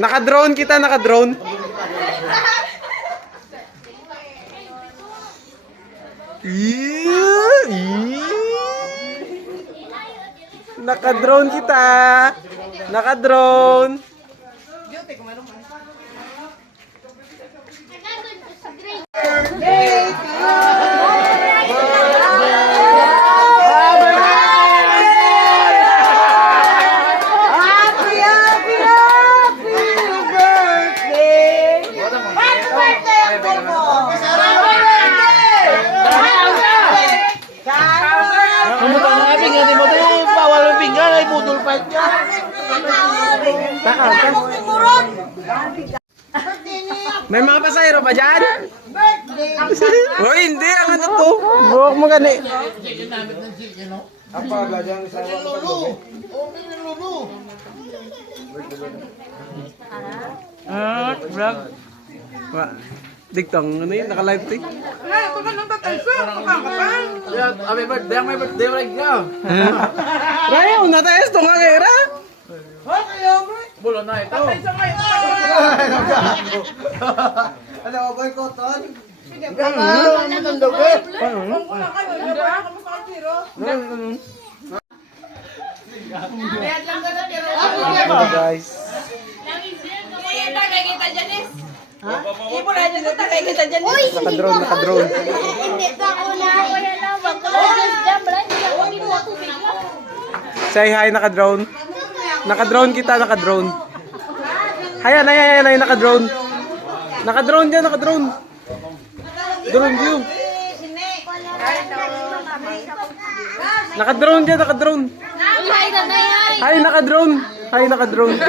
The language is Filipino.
Naka-drone kita, naka-drone. Naka-drone kita. Naka-drone. May mga pasayro ba dyan? Oh, hindi. Ang ano to? Buhok mo gani. Apa ba dyan? Vlog. Digtong, ano yun? Naka-live to. Happy birthday, ang may birthday right now. Raya, una tayo. Ito nga kayo, Ra. Bulo na ito. Ano ba boy cotton? Guys. Naka-drone, naka-drone. Say hi, naka-drone. Naka-drone kita, naka-drone. Hayan, ayan, ayan, naka-drone. Naka-drone dyan, naka-drone. Drone view. Naka-drone dyan, naka-drone. Hi, naka-drone. Hi, naka-drone.